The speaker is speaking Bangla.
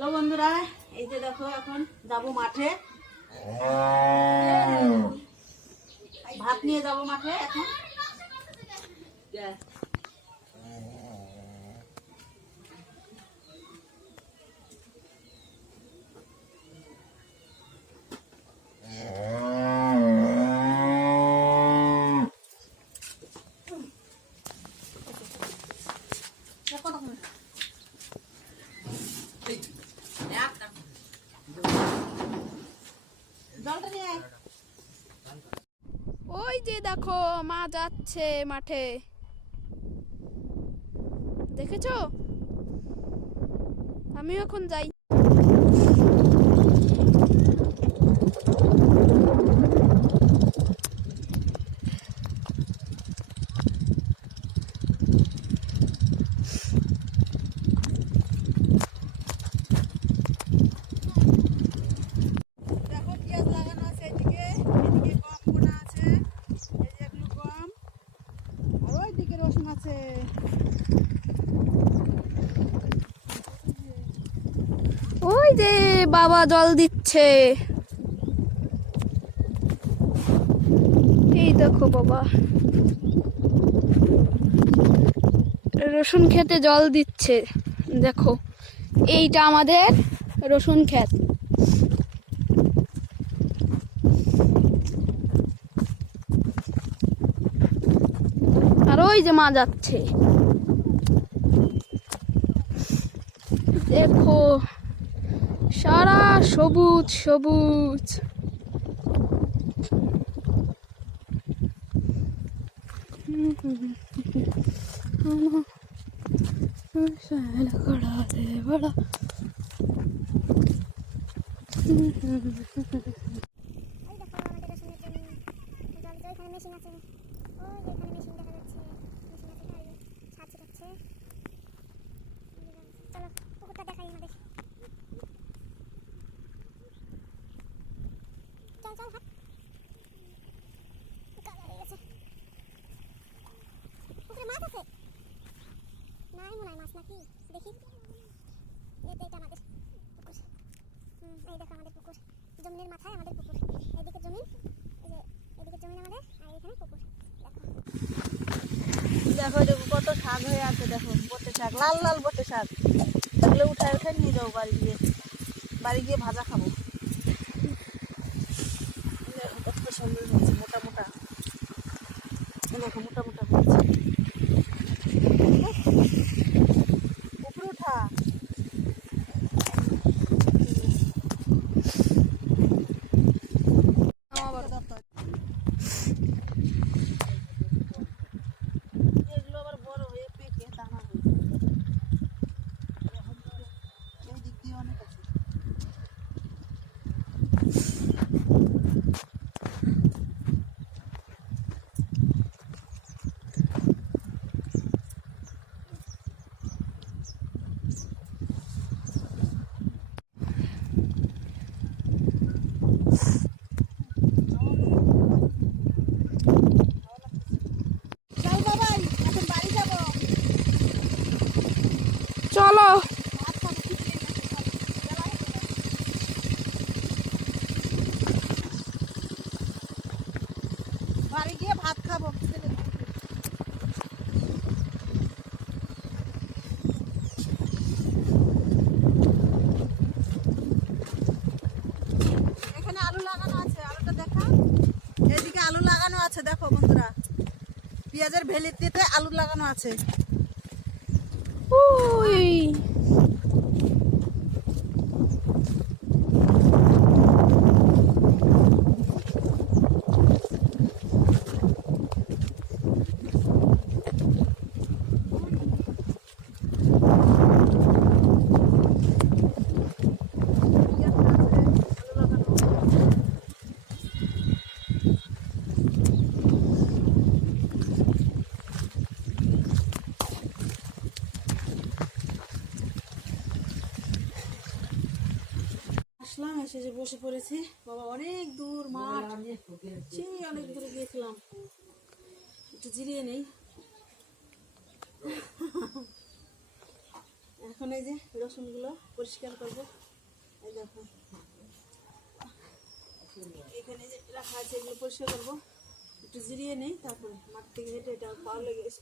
চলো বন্ধুরা এই যে দেখো এখন যাব মাঠে। ভাত নিয়ে যাব মাঠে এখন। ওই যে দেখো মা যাচ্ছে মাঠে। দেখেছ? আমি এখন যাই দেখো পেঁয়াজ লাগানো আছে এদিকে এদিকে গম বোনা আছে এই যে এগুলো গম আর ওইদিকে রসুন আছে। ওই যে বাবা জল দিচ্ছে। এই দেখো বাবা। রসুন খেতে জল দিচ্ছে। দেখো, এইটা আমাদের রসুন ক্ষেত। ওই যে মা যাচ্ছে। দেখো সারা সবুজ সবুজ। বড়া দে বড়া ওই দেখো আমাদের রসুনের জমি জল তো এখানে মেশিন আছে ওই যে এখানে মেশিন দেখা যাচ্ছে মেশিন আছে আর সার ছিটাচ্ছে চলো পুকুরটা দেখাই আমাদের চল চল হাট কাদা হয়ে গেছে পুকুরে মাছ আছে নাই মনে মাছ নাকি? দেখি। এটা আমাদের পুকুর। এই দেখো আমাদের পুকুর। জমিনের মাথায় আমাদের পুকুর। এদিকে জমি, এই যে, এদিকে জমি আমাদের, আর এখানে পুকুর। দেখো। দেখো কত শাক হয়ে আছে, দেখো, বটে শাক, লাল লাল বটে শাক। এগুলো উঠায় উঠায় নিয়ে যাব বাড়ি গিয়ে। বাড়ি গিয়ে ভাজা খাব। কত সুন্দর মোটা মোটা। দেখো, মোটা মোটা হয়েছে উপরে উঠা এগুলো আবার বড় হয়ে পেকে দানা হয়ে এই দিক দিয়ে অনেক আছে চল বাবাই এখন বাড়ি যাব চলো বাড়ি গিয়ে ভাত খাব। এখানে আলু লাগানো আছে, আলুটা দেখা। এদিকে আলু লাগানো আছে, দেখো বন্ধুরা। পেঁয়াজের ভেলিতে আলু লাগানো আছে। ওই যে বসে পড়েছি। বাবা অনেক দূর মাঠ। সেই অনেক দূরে গিয়েছিলাম। একটু জিরিয়ে নেই। এখন এই যে রসুনগুলো পরিষ্কার করব। এই দেখো। এখানে যে রাখা আছে এগুলো পরিষ্কার করব। একটু জিরিয়ে নেই তারপরে মাঠ থেকে হেঁটে এটা পাওয়া লেগে গেছে।